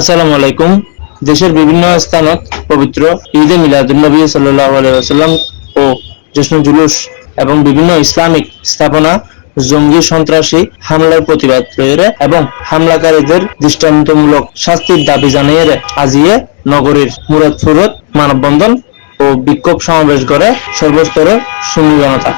আসসালামু আলাইকুম। দেশের বিভিন্ন স্থানত পবিত্র ঈদে মিলাদুন্নবী সাল্লাল্লাহু আলাইহি ওয়াসাল্লাম ও জশ্ন জুলুস এবং বিভিন্ন ইসলামিক স্থাপনা জঙ্গি সন্ত্রাসী হামলার প্রতিবাদ করে এবং হামলাকারীদের দৃষ্টান্তমূলক শাস্তির দাবি জানিয়ে আজিয়ে নগরীর মুরাদপুরত মানববন্ধন ও বিক্ষোভ সমাবেশ করে সর্বস্তরের সুন্নি জনতা।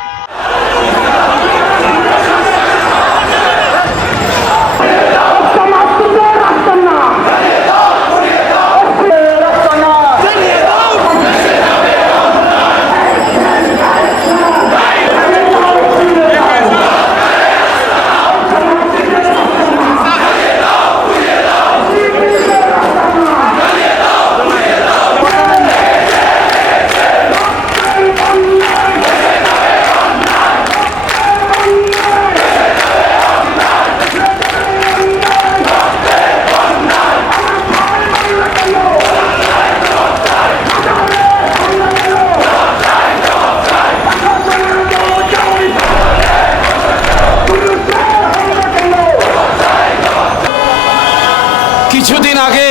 কিছুদিন আগে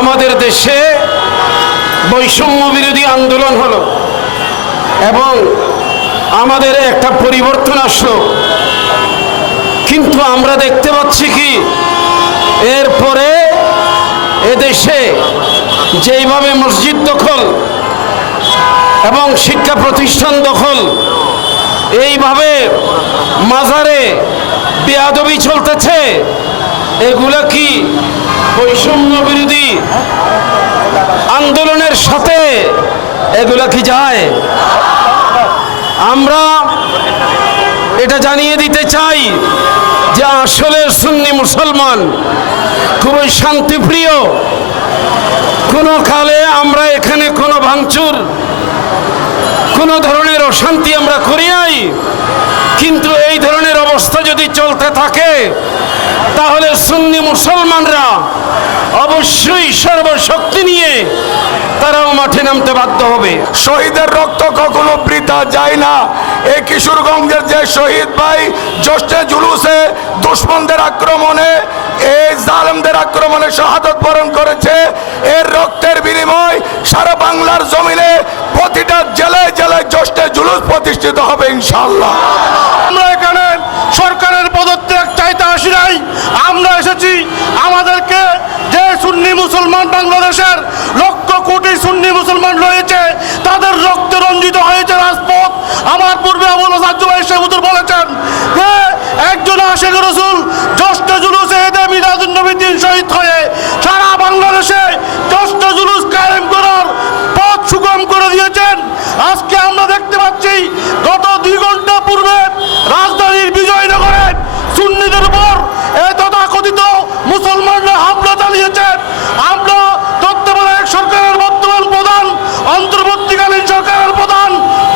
আমাদের দেশে বৈষম্য বিরোধী আন্দোলন হলো এবং আমাদের একটা পরিবর্তন আসলো, কিন্তু আমরা দেখতে পাচ্ছি কি এরপরে এদেশে যেইভাবে মসজিদ দখল এবং শিক্ষা প্রতিষ্ঠান দখল, এইভাবে মাজারে বেয়াদবি চলতেছে, এগুলা কি বৈষম্য বিরোধী আন্দোলনের সাথে এগুলা কি যায়? আমরা এটা জানিয়ে দিতে চাই যে আসলে সুন্নি মুসলমান খুবই শান্তিপ্রিয়। কোনো কালে আমরা এখানে কোনো ভাঙচুর, কোনো ধরনের অশান্তি আমরা করি নাই, কিন্তু এই ধরনের অবস্থা যদি চলতে থাকে তাহলে সুন্নি মুসলমানরা অবশ্যই সর্বশক্তি নিয়ে তারাও মাঠে নামতে বাধ্য হবে। শহীদের রক্ত কখনো বৃথা যায় না। এই কিশোরগঞ্জের যে শহীদ ভাই জশ্নে জুলুসে দুশ্মনদের আক্রমণে, এই জালেমদের আক্রমণে শাহাদত বরণ করেছে, এর রক্তের বিনিময় সারা বাংলার জমিনে প্রতিটা জেলায় জেলায় জশ্নে জুলুস প্রতিষ্ঠিত হবে ইনশাআল্লাহ। আমরা এখানে সরকারের পদত্যাগ চাইতে আসি নাই, আমরা এসেছি আমাদেরকে যে সুন্নি মুসলমান বাংলাদেশের লক্ষ কোটি সুন্নি মুসলমান রয়েছে তাদের রক্তে রঞ্জিত হয়েছে রাজপথ। আমার পূর্বে আবুল হাসান জুবাইর সাহেব হুজুর বলেছেন যে একজন আশিক রাসূল জশ্নে জুলুসে ঈদে মিলাদুন্নবীর দিন শহীদ হয়ে সারা বাংলাদেশে জশ্নে জুলুস কায়েম করার পথ সুগম করে দিয়েছেন। আজকে আমরা দেখতে পাচ্ছি গত 2 ঘন্টা পূর্বে রাজধানীর বিজয়নগরে সুন্নিদের উপর এই তথাকথিত মুসলমানরা হামলা চালিয়েছে। আমরা তত্ত্বাবধায়ক সরকারের বর্তমান প্রধান, অন্তর্বর্তীকালীন সরকারের প্রধান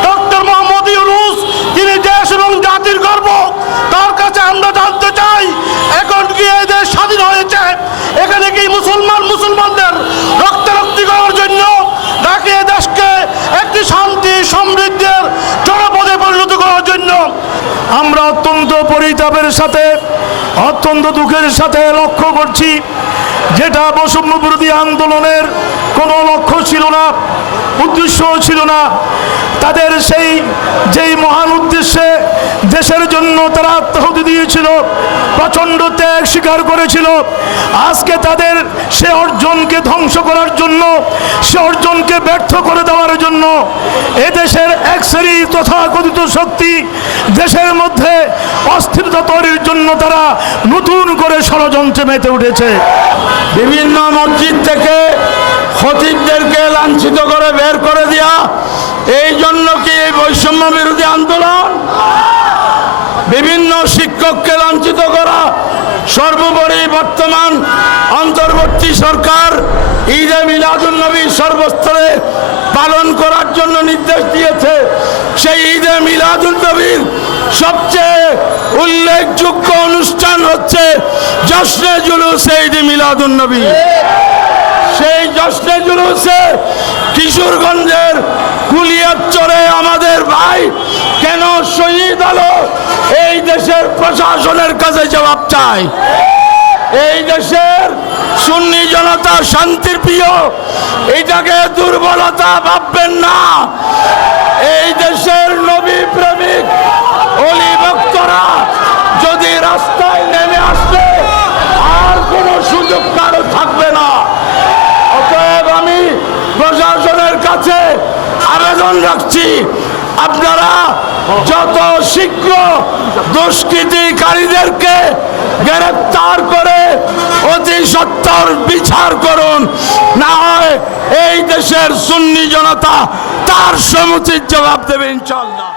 ডক্টর মোহাম্মদ ইউনূস, যিনি দেশ এবং জাতির গর্ব, তার কাছে আমরা জানতে চাই এখন কি এই দেশ স্বাধীন হয়েছে, এখানে কি মুসলমানদের রক্তারক্তি করার জন্য নাকি এই দেশকে একটি শান্তি সমৃদ্ধির জনপদে পরিণত করার জন্য? আমরা অত্যন্ত পরিতাপের সাথে, অত্যন্ত দুঃখের সাথে লক্ষ্য করছি যেটা বৈষম্য বিরোধী আন্দোলনের কোনো লক্ষ্য ছিল না, উদ্দেশ্য ছিল না। তাদের যেই মহান উদ্দেশ্যে দেশের জন্য তারা আত্মাহুতি দিয়েছিল, প্রচণ্ড ত্যাগ স্বীকার করেছিল, আজকে তাদের সে অর্জনকে ধ্বংস করার জন্য, সে অর্জনকে ব্যর্থ করে দেওয়ার জন্য এদেশের এক শ্রেণী তথাকথিত শক্তি দেশের মধ্যে অস্থিরতা তৈরির জন্য তারা নতুন করে ষড়যন্ত্রে মেতে উঠেছে। বিভিন্ন মসজিদ থেকে খতিবদেরকে লাঞ্ছিত করে বের করে দেয়া, এই জন্য কি এই বৈষম্য বিরোধী আন্দোলন? বিভিন্ন শিক্ষককে লাঞ্ছিত করা, সর্বোপরি বর্তমান অন্তর্বর্তী সরকার ঈদে মিলাদুন্নবী সর্বস্তরে পালন করার জন্য নির্দেশ দিয়েছে। সেই ঈদে মিলাদুন্নবীর সবচেয়ে উল্লেখযোগ্য অনুষ্ঠান হচ্ছে জশ্নে জুলুসে ঈদে মিলাদুন্নবী। সেই জশ্নে জুলুসে কিশোরগঞ্জের কুলিয়ারচরে আমাদের ভাই কেন শহীদ হলো, এই দেশের প্রশাসনের কাছে জবাব চাই। এই দেশের সুন্নি জনতা শান্তির প্রিয়, এটাকে দুর্বলতা ভাববেন না। এই দেশের নবী প্রেমিক অলি ভক্তরা যদি রাস্তায় নেমে আসবে আর কোনো সুযোগ কারো থাকবে না। অতএব আমি প্রশাসনের কাছে আবেদন রাখছি, আপনারা যত শীঘ্র দুষ্কৃতিকারীদেরকে গ্রেফতার করে অতি সত্বর বিচার করুন, না হয় এই দেশের সুন্নি জনতা তার সমুচিত জবাব দেবে ইনশাআল্লাহ।